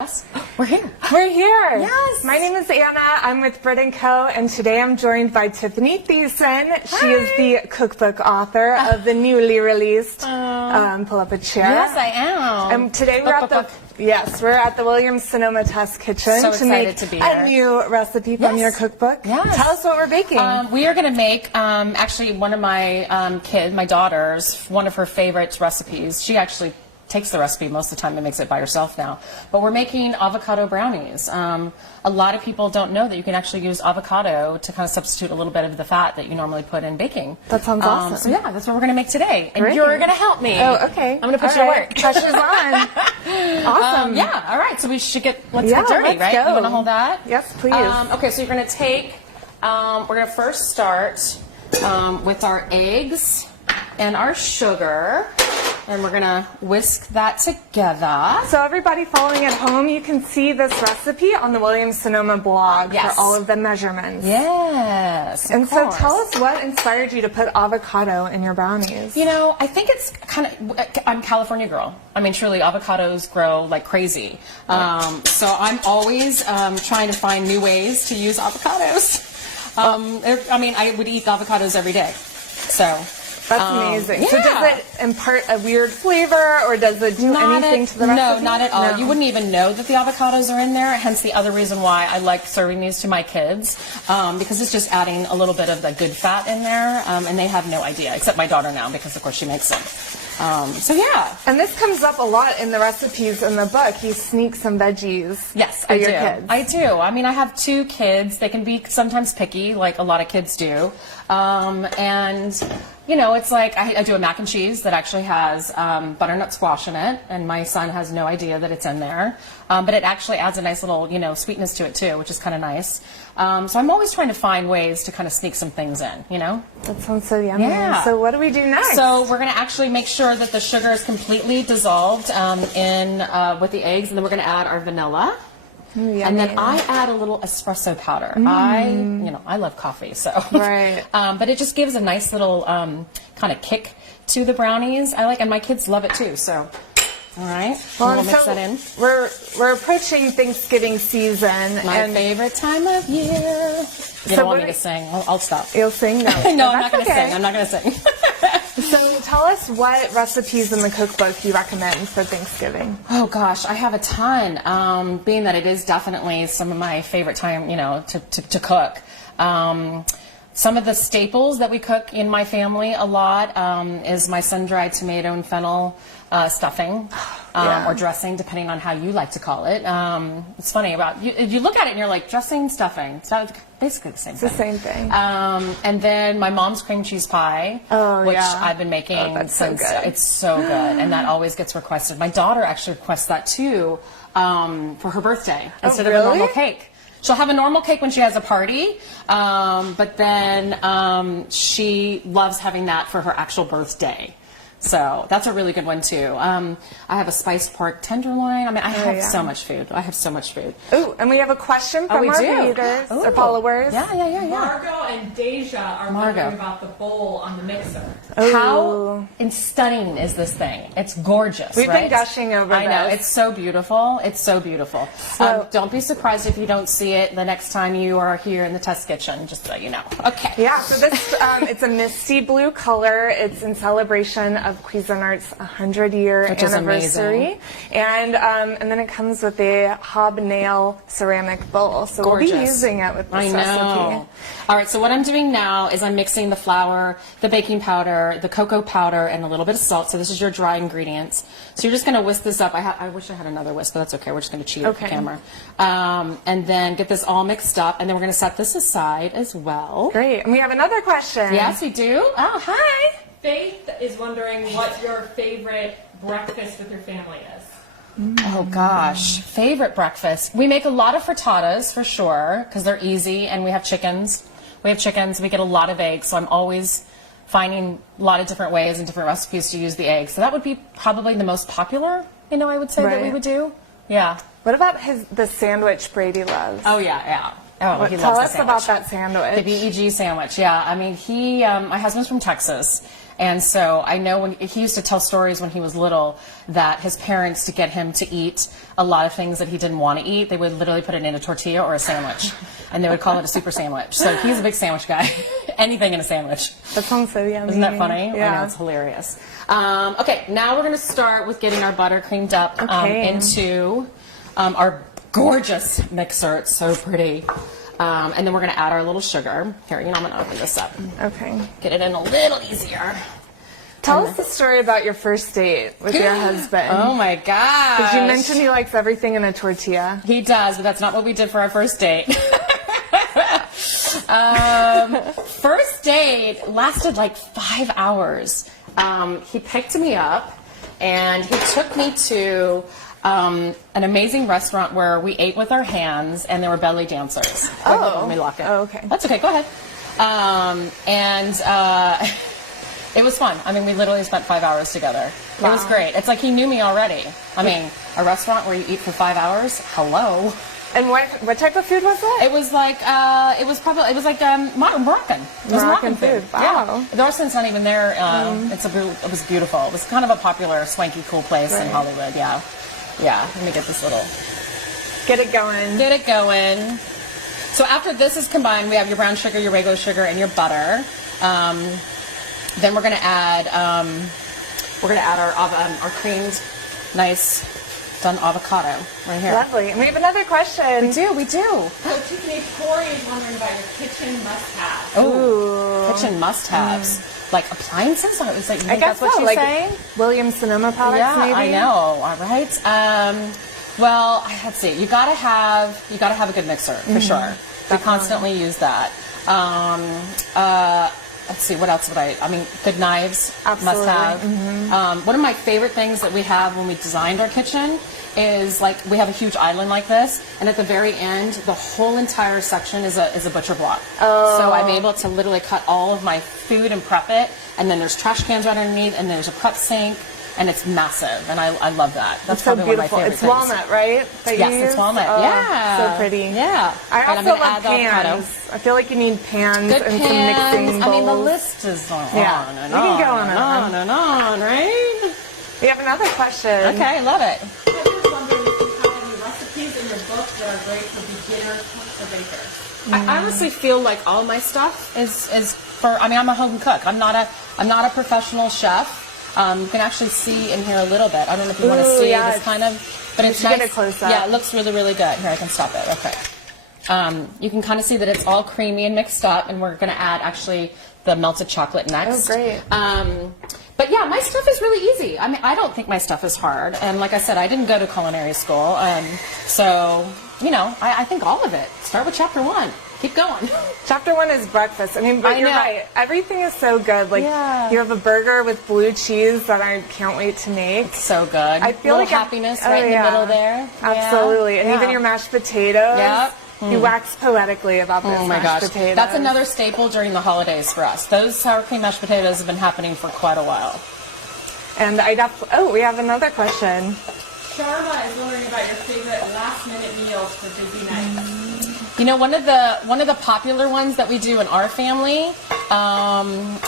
Yes, we're here. We're here. Yes. My name is Anna. I'm with Brit & Co. And today I'm joined by Tiffani Thiessen. She is the cookbook author of the newly released Pull Up a Chair. Yes, I am. And today we're at the Williams Sonoma Test Kitchen So to make to be a new recipe from your cookbook. Yes. Tell us what we're baking. We are going to make actually one of my my daughter's, one of her favorite recipes. She actually takes the recipe most of the time and makes it by herself now. But we're making avocado brownies. A lot of people don't know that you can actually use avocado to kind of substitute a little bit of the fat that you normally put in baking. That sounds awesome. So yeah, that's what we're going to make today. And Great. you're going to help me. Oh, okay. I'm going to put you to work. Pressure's on. Awesome. Yeah, all right. So we should let's get dirty, let's right? go. You want to hold that? Yes, please. Okay, so you're going to take, we're going to first start with our eggs and our sugar. And we're going to whisk that together. So everybody following at home, you can see this recipe on the Williams Sonoma blog for all of the measurements. Yes. And so tell us what inspired you to put avocado in your brownies. You know, I think it's kind of, I'm a California girl. I mean, truly, avocados grow like crazy. So I'm always trying to find new ways to use avocados. I mean, I would eat avocados every day. So... That's amazing. So does it impart a weird flavor, or does it do anything to the recipe? No, not at all. No. You wouldn't even know that the avocados are in there, hence the other reason why I like serving these to my kids, because it's just adding a little bit of the good fat in there, and they have no idea, except my daughter now, because of course she makes them. So yeah. And this comes up a lot in the recipes in the book. You sneak some veggies. Yes, for your kids. I do. I mean, I have 2 kids. They can be sometimes picky, like a lot of kids do. And you know, it's like I do a mac and cheese that actually has butternut squash in it, and my son has no idea that it's in there. But it actually adds a nice little, you know, sweetness to it too, which is kind of nice. So I'm always trying to find ways to kind of sneak some things in, you know? That sounds so yummy. Yeah. So what do we do next? So we're going to actually make sure that the sugar is completely dissolved in with the eggs, and then we're going to add our vanilla. And then I add a little espresso powder. I love coffee, so. Right. But it just gives a nice little kind of kick to the brownies. And my kids love it too, so. All right, we'll mix that in. We're approaching Thanksgiving season. My favorite time of year. You don't want me to sing. I'll stop. You'll sing? No, no, I'm not going to sing. I'm not going to sing. So tell us what recipes in the cookbook you recommend for Thanksgiving. Oh gosh, I have a ton. Being that it is definitely some of my favorite time, you know, to cook. Some of the staples that we cook in my family a lot is my sun-dried tomato and fennel stuffing or dressing, depending on how you like to call it. It's funny about you look at it and you're like, dressing, stuffing. It's basically the same thing. It's the same thing. And then my mom's cream cheese pie, which I've been making since. So good. It's so good, and that always gets requested. My daughter actually requests that too for her birthday instead of a normal cake. She'll have a normal cake when she has a party, but then she loves having that for her actual birthday. So that's a really good one too. I have a spiced pork tenderloin. I mean, I have so much food. I have so much food. Oh, and we have a question from our readers or followers. Yeah. Margot and Deja are wondering about the bowl on the mixer. How stunning is this thing? It's gorgeous. We've been gushing over this. I know. It's so beautiful. It's so beautiful. So, don't be surprised if you don't see it the next time you are here in the test kitchen, just so you know. Okay. Yeah, so this, it's a misty blue color. It's in celebration of Cuisinart's 100-year anniversary. And then it comes with a hobnail ceramic bowl. So gorgeous. We'll be using it with this recipe. All right, so what I'm doing now is I'm mixing the flour, the baking powder, the cocoa powder, and a little bit of salt. So this is your dry ingredients. So you're just going to whisk this up. I wish I had another whisk, but that's okay. We're just going to cheat at the camera. And then get this all mixed up, and then we're going to set this aside as well. Great. And we have another question. Yes, we do. Oh, hi. Faith is wondering what your favorite breakfast with your family is. Oh gosh, favorite breakfast. We make a lot of frittatas for sure because they're easy, and we have chickens. We get a lot of eggs, so I'm always finding a lot of different ways and different recipes to use the eggs. So that would be probably the most popular, you know, I would say that we would do. Yeah. What about the sandwich Brady loves? Oh yeah. Oh, he Tell loves us about that sandwich. The BEG sandwich, yeah. I mean, my husband's from Texas, and so I know when he used to tell stories when he was little that his parents, to get him to eat a lot of things that he didn't want to eat, they would literally put it in a tortilla or a sandwich, and they would call it a super sandwich. So he's a big sandwich guy. Anything in a sandwich. That sounds so yummy. Isn't that funny? Yeah. I know, it's hilarious. Okay, now we're going to start with getting our butter creamed up into our gorgeous mixer. It's so pretty. And then we're going to add our little sugar. Here, I'm going to open this up. Okay. Get it in a little easier. Tell us the story about your first date with your husband. Oh my gosh. Because you mentioned he likes everything in a tortilla. He does, but that's not what we did for our first date. First date lasted like 5 hours. He picked me up and he took me to an amazing restaurant where we ate with our hands and there were belly dancers. Let me lock it. Oh, okay. That's okay, go ahead. It was fun. I mean, we literally spent 5 hours together. Wow. It was great. It's like he knew me already. I mean, a restaurant where you eat for 5 hours? Hello. And what type of food was that? It was like Moroccan. It was Moroccan food. Wow. Yeah. The restaurant's not even there. It was beautiful. It was kind of a popular, swanky, cool place in Hollywood. Yeah. Yeah. Let me get this little. Get it going. Get it going. So after this is combined, we have your brown sugar, your regular sugar, and your butter. Then we're gonna add our creamed, nice, done avocado right here. Lovely. And we have another question. We do. So Tiffany, Corey is wondering about your kitchen must-haves. Oh, kitchen must-haves. Like appliances? I was like, I guess that's what she's saying? Williams Sonoma products, yeah, maybe? I know. All right. Well, let's see. You gotta have a good mixer for sure. Definitely. We constantly use that. Let's see, what else would I mean, good knives, Absolutely. must have. One of my favorite things that we have when we designed our kitchen is like we have a huge island like this, and at the very end, the whole entire section is a butcher block. Oh. So I'm able to literally cut all of my food and prep it, and then there's trash cans right underneath, and there's a prep sink, and it's massive, and I love that. That's so probably beautiful. one of my favorite It's things. walnut, right? Yes, it's walnut. Yeah. So pretty. Yeah. I And I'm also gonna love add the avocado. pans. I feel like you need pans Good and pans. some mixing bowls. I mean, the list is on Yeah. and We can go on on and on, right? We have another question. Okay, love it. I was wondering if you have any recipes in your book that are great for beginner cooks or bakers. I honestly feel like all my stuff is for. I mean, I'm a home cook. I'm not a professional chef. You can actually see in here a little bit. I don't know if you want to see this kind of, but it's nice. Get a close up. Yeah, it looks really, really good. Here, I can stop it. Okay. You can kind of see that it's all creamy and mixed up, and we're going to add actually the melted chocolate next. Oh, great. But yeah, my stuff is really easy. I mean, I don't think my stuff is hard. And like I said, I didn't go to culinary school. So, I think all of it. Start with chapter 1. Keep going. Chapter 1 is breakfast. I mean, but you're right. Everything is so good. Like, you have a burger with blue cheese that I can't wait to make. It's so good. I feel like happiness right in the middle there. Absolutely. Yeah. And even your mashed potatoes. Yep. You wax poetically about those mashed potatoes. That's another staple during the holidays for us. Those sour cream mashed potatoes have been happening for quite a while. And we have another question. Sharma is wondering about your favorite last-minute meals for busy nights. One of the popular ones that we do in our family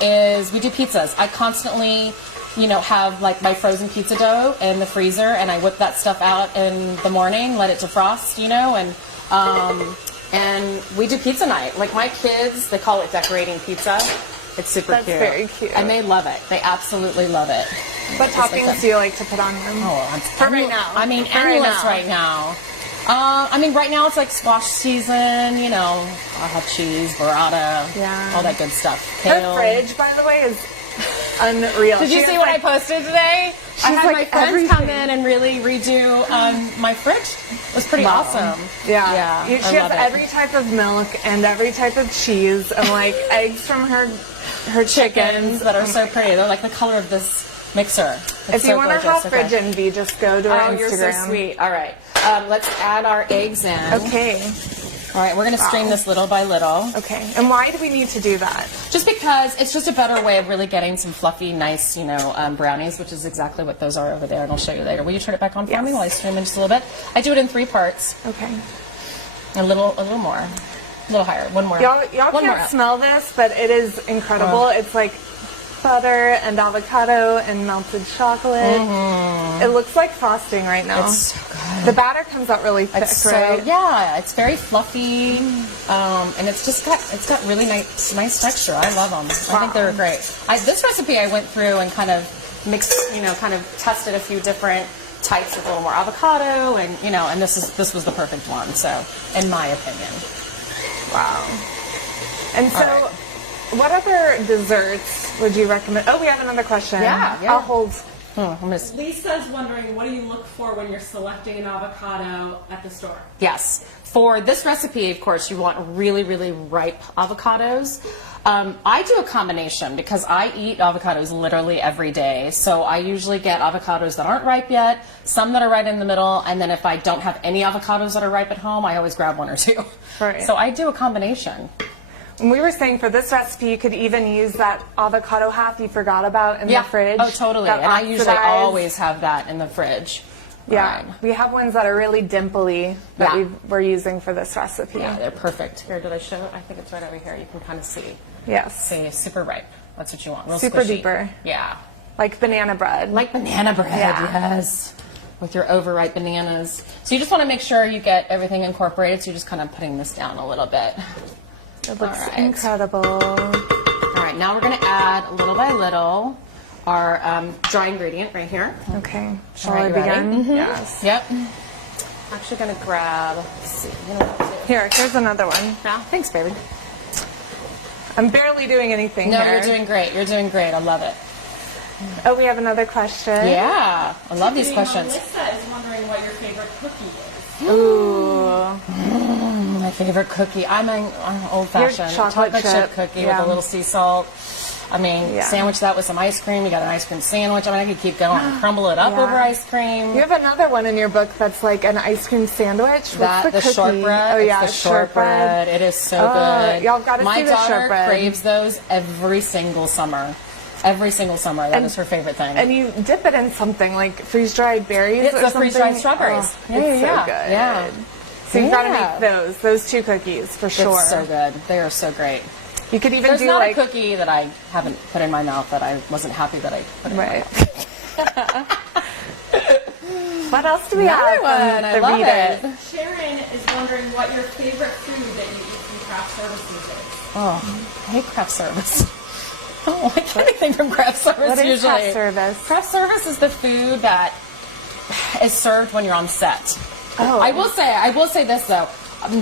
is we do pizzas. I constantly, have like my frozen pizza dough in the freezer, and I whip that stuff out in the morning, let it defrost, and we do pizza night. Like my kids, they call it decorating pizza. It's super cute. That's very cute. And they love it. They absolutely love it. What toppings do you like to put on them? Right now. I mean, endless right now. Right now it's like squash season, I'll have cheese, burrata, all that good stuff. Kale. Her fridge, by the way, is unreal. Did you see what I posted today? I had my friends come in and really redo my fridge. It was pretty awesome. Yeah. She has every type of milk and every type of cheese and like eggs from her chickens that are so pretty. They're like the color of this mixer. If you want to have fridge envy, just go to our Instagram. You're so sweet. All right. Let's add our eggs in. Okay. All right, we're going to strain this little by little. Okay. And why do we need to do that? Just because it's just a better way of really getting some fluffy, nice, brownies, which is exactly what those are over there, and I'll show you later. Will you turn it back on for me while I stream in just a little bit? I do it in 3 parts. Okay. A little more. A little higher. One more. Y'all One more can't up. smell this, but it is incredible. It's like butter and avocado and melted chocolate. It looks like frosting right now. It's so good. The batter comes out really thick, right? Yeah, it's very fluffy, and it's got really nice texture. I love them. I think they're great. This recipe I went through and kind of mixed, kind of tested a few different types with a little more avocado, and and this was the perfect one. So, in my opinion. Wow. And so, what other desserts would you recommend? Oh, we have another question. Yeah. I'll hold. Lisa's wondering, what do you look for when you're selecting an avocado at the store? Yes. For this recipe, of course, you want really, really ripe avocados. I do a combination because I eat avocados literally every day. So I usually get avocados that aren't ripe yet, some that are right in the middle, and then if I don't have any avocados that are ripe at home, I always grab one or two. Right. So I do a combination. And we were saying for this recipe, you could even use that avocado half you forgot about in the fridge. Oh, totally. And I usually always have that in the fridge. Yeah, we have ones that are really dimply that we're using for this recipe. Yeah, they're perfect. Here, did I show it? I think it's right over here. You can kind of see. Yes. See, super ripe. That's what you want. Real super squishy. duper. Yeah. Like banana bread. Like banana bread, yes. With your overripe bananas. So you just want to make sure you get everything incorporated. So you're just kind of putting this down a little bit. It looks incredible. All right, now we're going to add little by little our dry ingredient right here. Okay. Shall I begin? Yes. Yep. I'm actually going to grab, let's see. Here's another one. Yeah, thanks, baby. I'm barely doing anything No, here. you're doing great. You're doing great. I love it. Oh, we have another question. Yeah, I love these questions. Melissa is wondering what your favorite cookie is. Ooh. My favorite cookie. I'm an old-fashioned chocolate chip cookie with a little sea salt. I mean, sandwich that with some ice cream. You got an ice cream sandwich. I mean, I could keep going. Crumble it up over ice cream. You have another one in your book that's like an ice cream sandwich. The shortbread. Oh, yeah, it's the shortbread. It is so good. Y'all got to see the shortbread. My daughter craves those every single summer. Every single summer. That is her favorite thing. And you dip it in something like freeze-dried berries It's or the something. freeze-dried strawberries. Oh, it's so good. Yeah. So you've got to make those two cookies for sure. It's so good. They are so great. You could even There's do not like a cookie that I haven't put in my mouth that I wasn't happy that I put in my mouth. What else do we have? One. I love it. Sharon is wondering what your favorite food that you eat from craft services is. Oh, I hate craft service. Oh, I can't anything from craft service What is usually. craft service? Craft service is the food that is served when you're on set. Oh. I will say this though.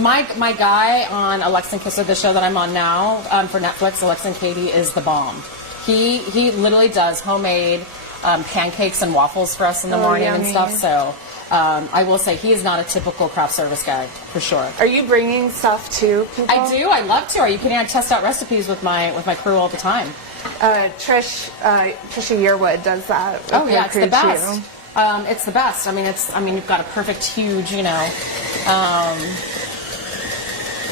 My guy on Alexa and Kisser, the show that I'm on now for Netflix, Alexa and Katie, is the bomb. He literally does homemade pancakes and waffles for us in the morning and stuff. So I will say he is not a typical craft service guy for sure. Are you bringing stuff to people? I do. I love to. Are you kidding? I test out recipes with my crew all the time. Trisha Yearwood does that. With Oh yeah, it's crew the best. too. It's the best. I mean, you've got a perfect, huge,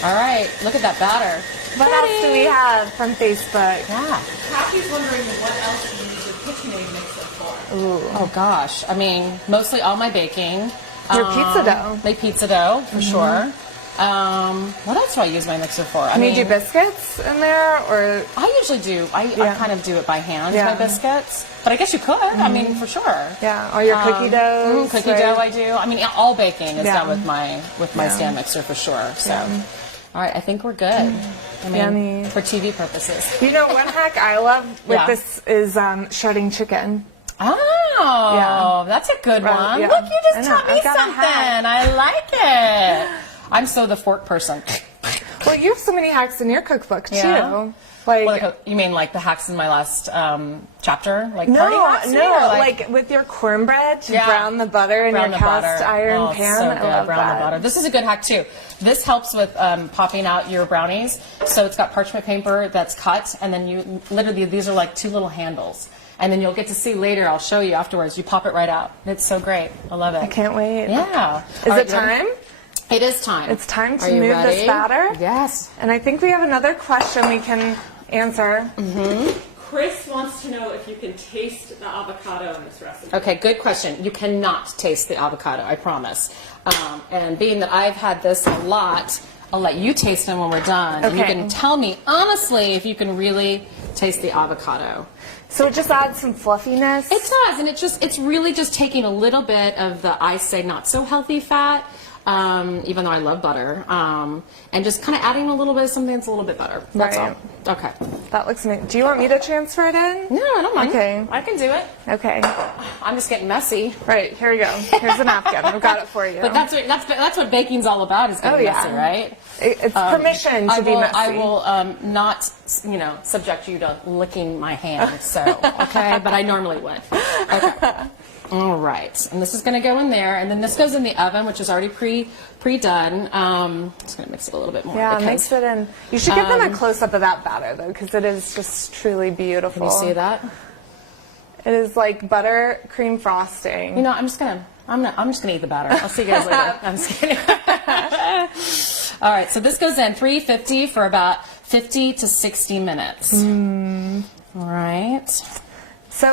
all right, look at that batter. What else do we have from Facebook? Yeah. Kathy's wondering what else you use your KitchenAid mixer for. Ooh. Oh gosh. I mean, mostly all my baking. Your pizza dough. My pizza dough, for sure. What else do I use my mixer for? Can you do biscuits in there, or I usually do. I kind of do it by hand, my biscuits. But I guess you could. I mean, for sure. Yeah, all your cookie dough. Cookie dough, I do. I mean, all baking is done with my stand mixer for sure. So, all right, I think we're good. I mean, Yummy. for TV purposes. You know, one hack I love with this is shredding chicken. Oh, that's a good one. Yeah. Look, you just taught me I've got a something. hack. I like it. I'm so the fork person. Well, you have so many hacks in your cookbook too. Yeah. Like, you mean like the hacks in my last chapter? Like no, party hacks? like with your cornbread to brown the butter in your cast iron pan. So I love brown that. the butter. This is a good hack too. This helps with popping out your brownies. So it's got parchment paper that's cut, and then you literally, these are like two little handles. And then you'll get to see later, I'll show you afterwards, you pop it right out. It's so great. I love it. I can't wait. Yeah. Is it time? It is time. It's time to move this batter. Yes. And I think we have another question we can answer. Chris wants to know if you can taste the avocado in this recipe. Okay, good question. You cannot taste the avocado, I promise. And being that I've had this a lot, I'll let you taste them when we're done. And you Okay. can tell me, honestly, if you can really taste the avocado. So it just adds some fluffiness. It does, and it's really just taking a little bit of the, I say, not so healthy fat, even though I love butter, and just kind of adding a little bit of something that's a little bit better. That's Right. all. Okay. That looks amazing. Do you want me to transfer it in? No, I don't mind. Okay. I can do it. Okay. I'm just getting messy. Right, here we go. Here's a napkin. I've got it for you. But that's what baking's all about, is getting messy, right? It's permission to be messy. I will not, subject you to licking my hand, so, okay? But I normally would. Okay. All right. And this is going to go in there, and then this goes in the oven, which is already pre-done. Just going to mix it a little bit more. Yeah, because, mix it in. You should give them a close-up of that batter, though, because it is just truly beautiful. Can you see that? It is like buttercream frosting. I'm just gonna eat the batter. I'll see you guys later. I'm just kidding. All right, so this goes in 350 for about 50 to 60 minutes. All right. So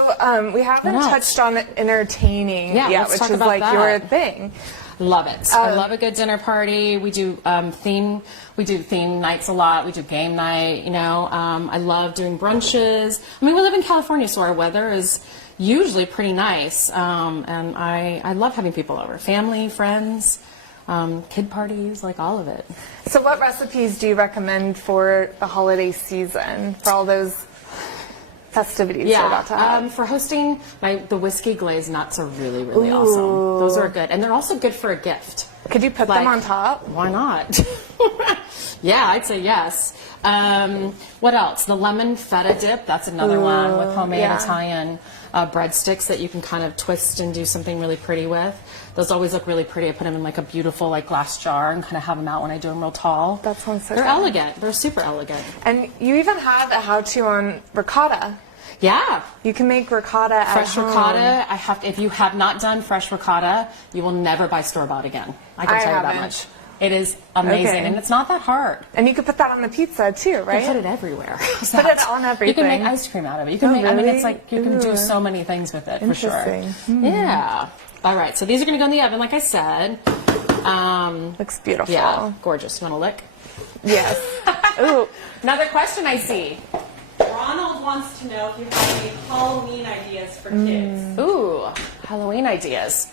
we haven't touched on entertaining yet, let's which talk is about like that. your thing. Love it. I love a good dinner party. We do theme nights a lot. We do game night. I love doing brunches. I mean, we live in California, so our weather is usually pretty nice, and I love having people over, family, friends, kid parties, like all of it. So what recipes do you recommend for the holiday season, for all those festivities you're about to have? For hosting, the whiskey glazed nuts are really, really awesome. Those are good, and they're also good for a gift. Could you put them on top? Why not? Yeah, I'd say yes. What else? The lemon feta dip, that's another one with homemade Italian breadsticks that you can kind of twist and do something really pretty with. Those always look really pretty. I put them in like a beautiful glass jar and kind of have them out when I do them real tall. That sounds so They're good. elegant. They're super elegant. And you even have a how-to on ricotta. Yeah. You can make ricotta at Fresh home. ricotta, if you have not done fresh ricotta, you will never buy store-bought again. I can tell you that haven't. much. It is amazing, Okay. and it's not that hard. And you could put that on the pizza too, right? You put it everywhere. Put it on everything. You can make ice cream out of it. You can make. I mean, really? it's like you can do so many things with it for sure. Interesting. Yeah. All right. So these are going to go in the oven, like I said. Looks beautiful. Yeah. Gorgeous. You want to lick? Yes. Ooh. Another question I see. Ronald wants to know if you have any Halloween ideas for kids. Ooh, Halloween ideas.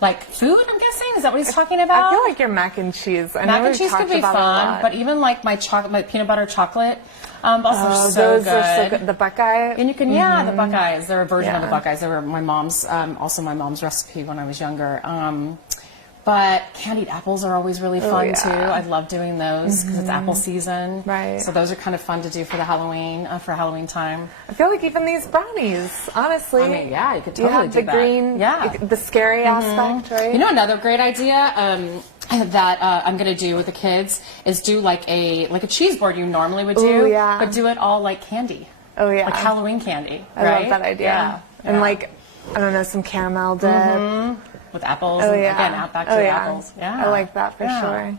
Like food, I'm guessing? Is that what he's talking about? I feel like your mac and cheese. I know Mac and we've cheese could talked be about it a fun, lot. but even like my peanut butter chocolate balls are so those good. are so good. The Buckeye. And you can, the Buckeyes. They're a version of the Yeah. Buckeyes. They were my mom's, also my mom's recipe when I was younger. But candied apples are always really fun yeah. too. I love doing those because it's apple season. Right. So those are kind of fun to do for the Halloween time. I feel like even these brownies, honestly. I mean, yeah, you could You totally have do the that. green, Yeah. the scary aspect, right? You know, another great idea that I'm going to do with the kids is do like a cheese board you normally would do, Ooh, yeah. but do it all like candy. Oh, yeah. Like Halloween candy. I right? love that idea. Yeah. And Yeah. like, I don't know, some caramel dip. With apples. Oh, and yeah. Again, out back to oh, the yeah. apples. Yeah. I like that for Yeah. sure.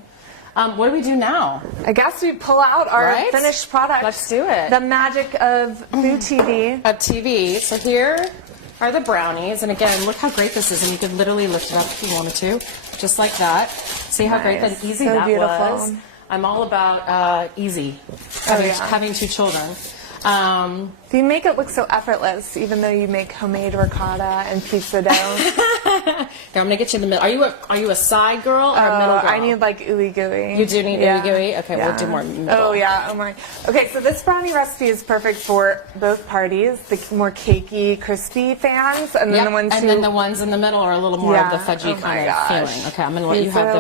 What do we do now? I guess we pull out our Right? finished product. Let's do it. The magic of food TV. Of TV. So here are the brownies. And again, look how great this is. And you could literally lift it up if you wanted to. Just like that. See how great Nice. and easy So that beautiful. was? I'm all about easy. Having two children. You make it look so effortless, even though you make homemade ricotta and pizza dough. Here, I'm gonna get you in the middle. Are you a side girl or a middle girl? I need like ooey gooey. You do need ooey gooey? Okay, we'll do more middle. Oh yeah, oh my. Okay, so this brownie recipe is perfect for both parties, the more cakey, crispy fans, and then Yep, the ones and who... then the ones in the middle are a little more of the Yeah. fudgy Oh kind my of gosh. feeling. Okay, I'm gonna let you have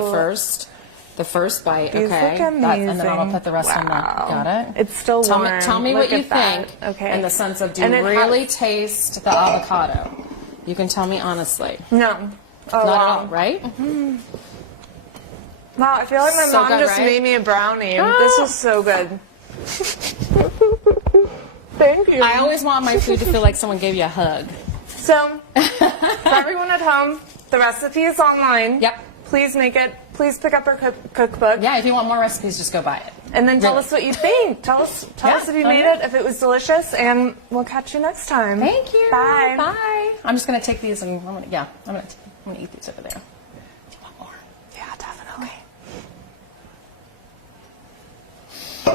the first bite. These Okay, look amazing. and then I'll put the rest on the. Wow. Got it. It's still Tell warm. me Look what you at that. think. Okay. In the sense of, do And you it really has- taste the avocado? You can tell me honestly. No. Oh, Not wow. at all, right? Wow, I feel like my So mom good, just right? made me a brownie. Ah. This is so good. Thank you. I always want my food to feel like someone gave you a hug. So, for everyone at home, the recipe is online. Yep. Please make it. Please pick up our cookbook. Yeah, if you want more recipes, just go buy it. And then tell Really. us what you think. Tell us if you Oh, made yeah. it, if it was delicious, and we'll catch you next time. Thank you. Bye. Bye. I'm just gonna take these and I'm gonna eat these over there.